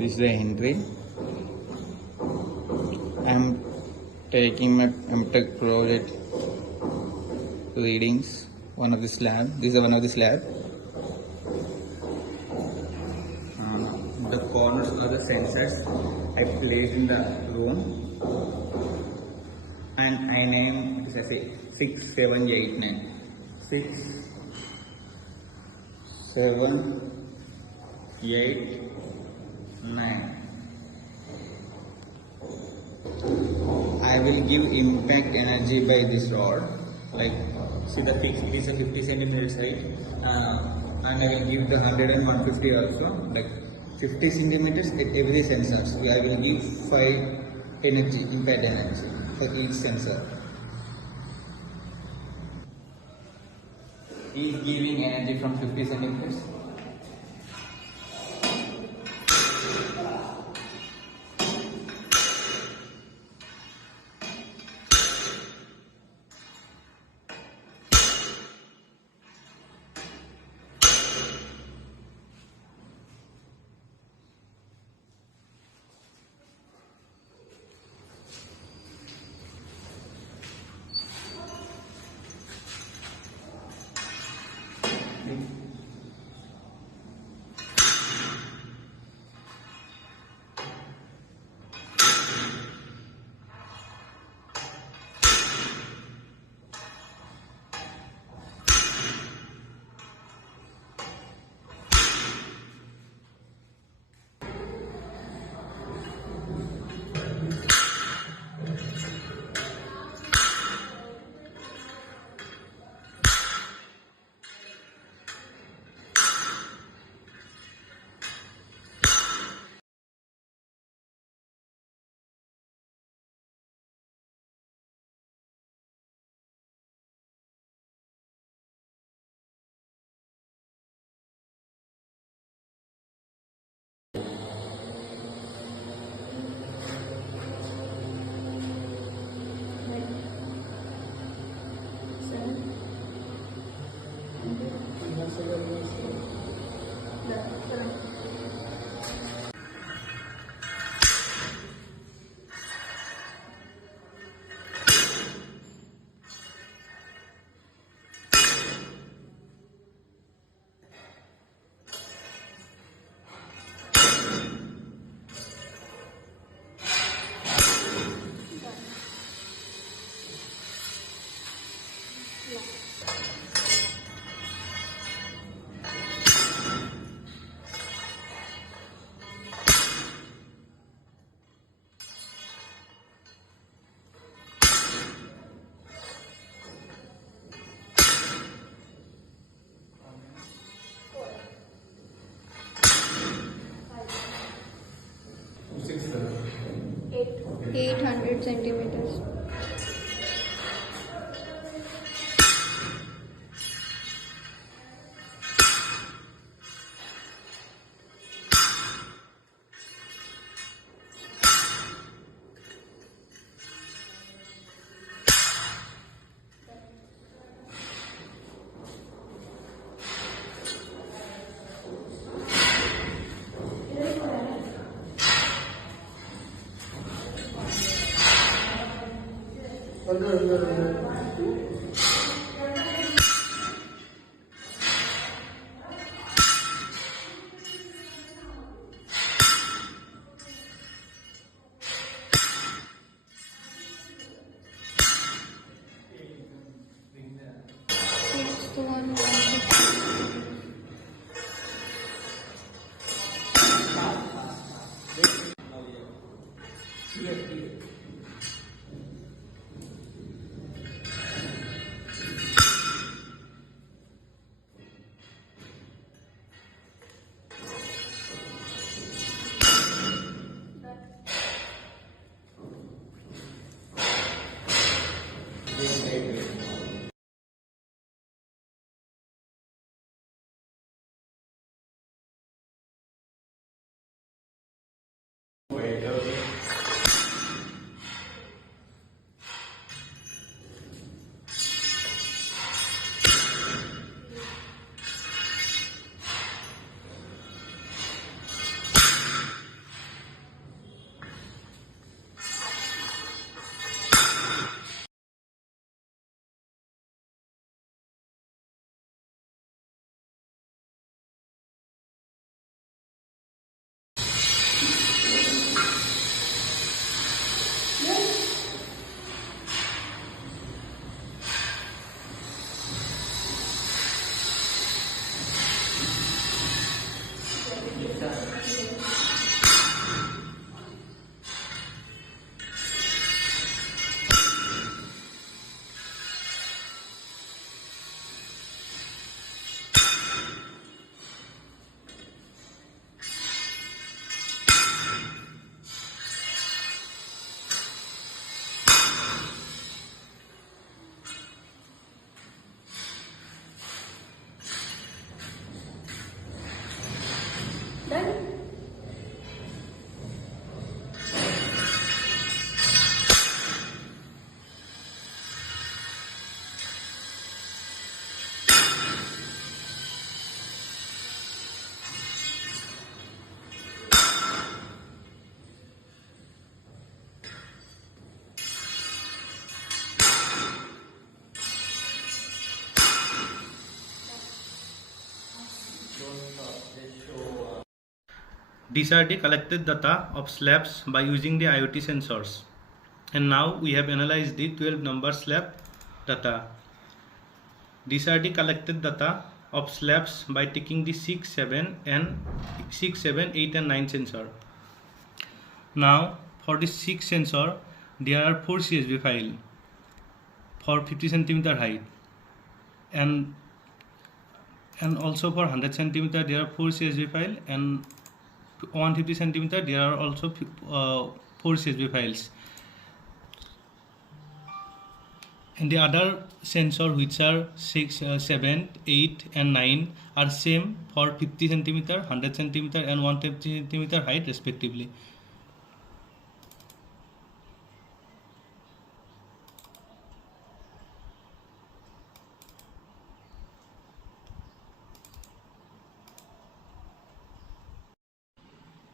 This is the entry. I am taking my MTech project readings. One of the slab. This is one of the slab. The corners are the sensors I placed in the room, and I name it as a 6, 7, 8, 9. 6, 7, 8, 9. I will give impact energy by this rod. Like, see the fixed, it is a 50 centimeter height, and I will give the 100 and 150 also. Like 50 centimeters at every sensor. So I will give 5 energy, impact energy for each sensor. Is giving energy from 50 centimeters. Eight. 800 centimeters. Sixth one, 160. These are the collected data of slabs by using the IoT sensors. And now we have analyzed the 12 number slab data. These are the collected data of slabs by taking the 6, 7, 8 and 9 sensor. Now for the 6 sensor, there are 4 CSV file for 50 centimeter height, and also for 100 centimeter there are 4 CSV file, and 150 centimeter there are also 4 CSV files. And the other sensor, which are 6, 7, 8 and 9, are same for 50 centimeter, 100 centimeter and 150 centimeter height respectively.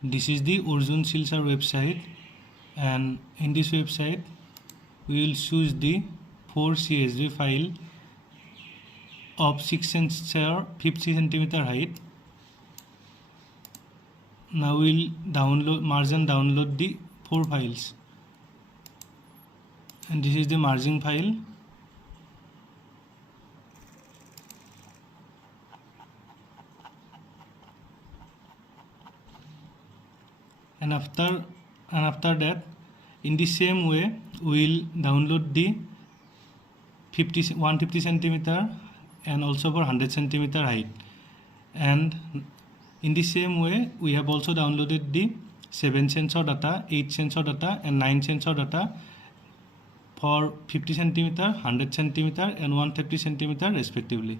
This is the Arjun Silsar website, and in this website we will choose the 4 CSV file of 6 sensor 50 centimeter height. Now we will merge and download the 4 files, and this is the merging file. And after that, in the same way, we will download the 150 centimeter and also for 100 centimeter height. And in the same way, we have also downloaded the 7 sensor data, 8 sensor data and 9 sensor data for 50 centimeter, 100 centimeter and 150 centimeter respectively.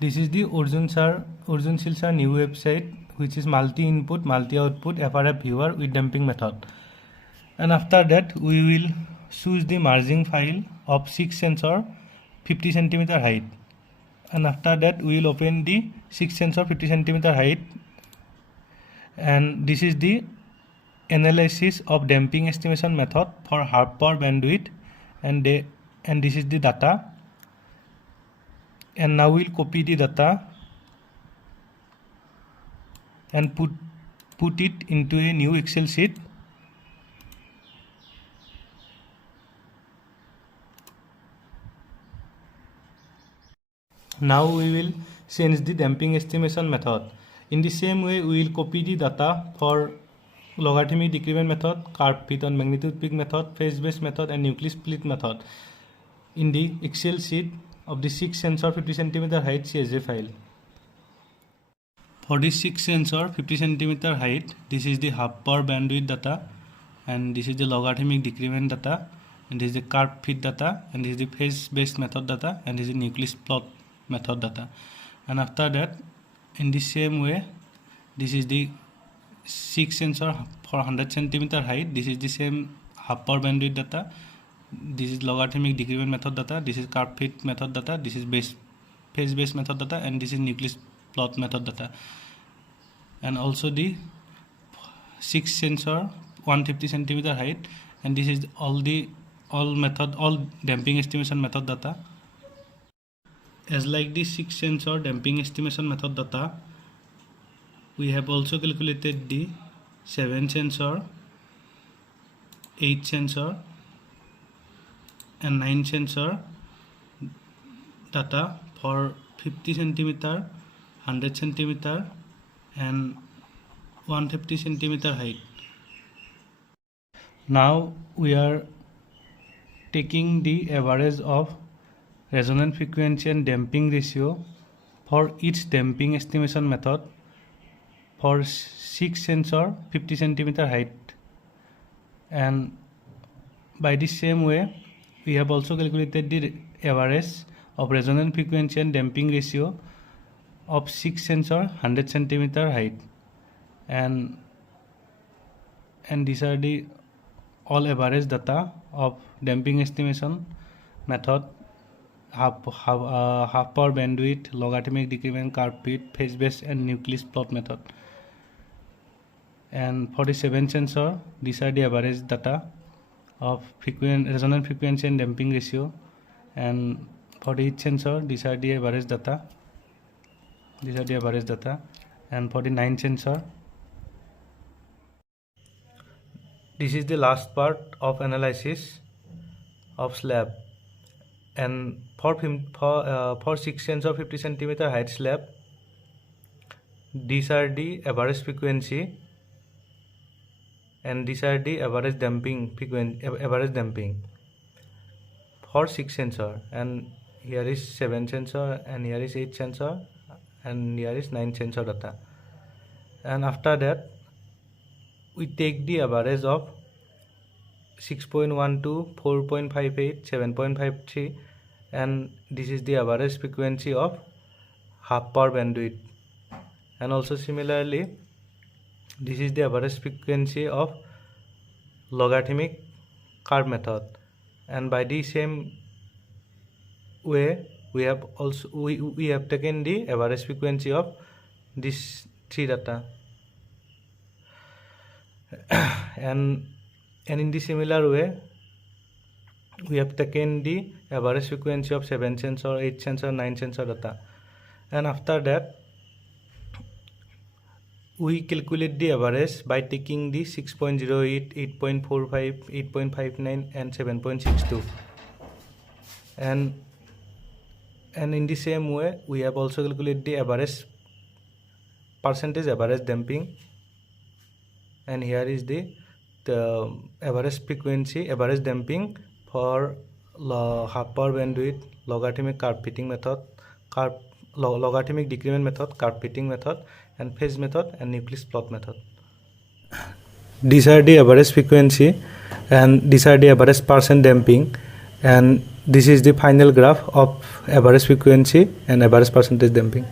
This is the Arjun Silsar new website, which is multi-input, multi-output FRF viewer with damping method. And after that, we will choose the merging file of 6 sensor 50 centimeter height. And after that, we will open the 6 sensor 50 centimeter height. And this is the analysis of damping estimation method for half power bandwidth, and this is the data. And now we will copy the data and put it into a new Excel sheet. Now we will change the damping estimation method. In the same way, we will copy the data for logarithmic decrement method, curve fit and magnitude peak method, phase based method and nucleus split method in the Excel sheet of the 6 sensor 50 cm height CSV file. For this 6 sensor 50 cm height, this is the half power bandwidth data, and this is the logarithmic decrement data, and this is the curve fit data, and this is the phase based method data, and this is the nucleus plot method data. And after that, in the same way, this is the 6 sensor for 100 cm height, this is the same half power bandwidth data, this is logarithmic decrement method data, this is curve fit method data, this is phase based method data, and this is nucleus plot method data. And also the 6 sensor 150 cm height, and this is all damping estimation method data. As like the 6 sensor damping estimation method data, we have also calculated the 7 sensor, 8 sensor and 9 sensor data for 50 centimeter, 100 centimeter and 150 centimeter height. Now we are taking the average of resonant frequency and damping ratio for each damping estimation method for 6 sensor 50 centimeter height, and by the same way we have also calculated the average of resonant frequency and damping ratio of 6 sensor 100 centimeter height, and these are the all average data of damping estimation method, half power bandwidth, logarithmic decrement, curve fit, phase based and nucleus plot method. And for the 7 sensor, these are the average data of resonant frequency and damping ratio, and for the 8 sensor, these are the average data, and for the 9 sensor, this is the last part of analysis of slab, and for sections of 50 centimeter height slab, these are the average frequency and these are the average damping for 6 sensor, and here is 7 sensor and here is 8 sensor and here is 9 sensor data. And after that we take the average of 6.12, 4.58, 7.53, and this is the average frequency of half power bandwidth. And also similarly, this is the average frequency of logarithmic curve method, and by the same way we have also we have taken the average frequency of these 3 data. and in the similar way we have taken the average frequency of 7 sensor, 8 sensor, 9 sensor data, and after that we calculate the average by taking the 6.08, 8.45, 8.59 and 7.62, and in the same way we have also calculated the average percentage average damping, and here is the average frequency average damping for half power bandwidth, logarithmic curve fitting method, logarithmic decrement method, curve fitting method, and phase method, and nucleus plot method. These are the average frequency and these are the average percent damping, and this is the final graph of average frequency and average percentage damping.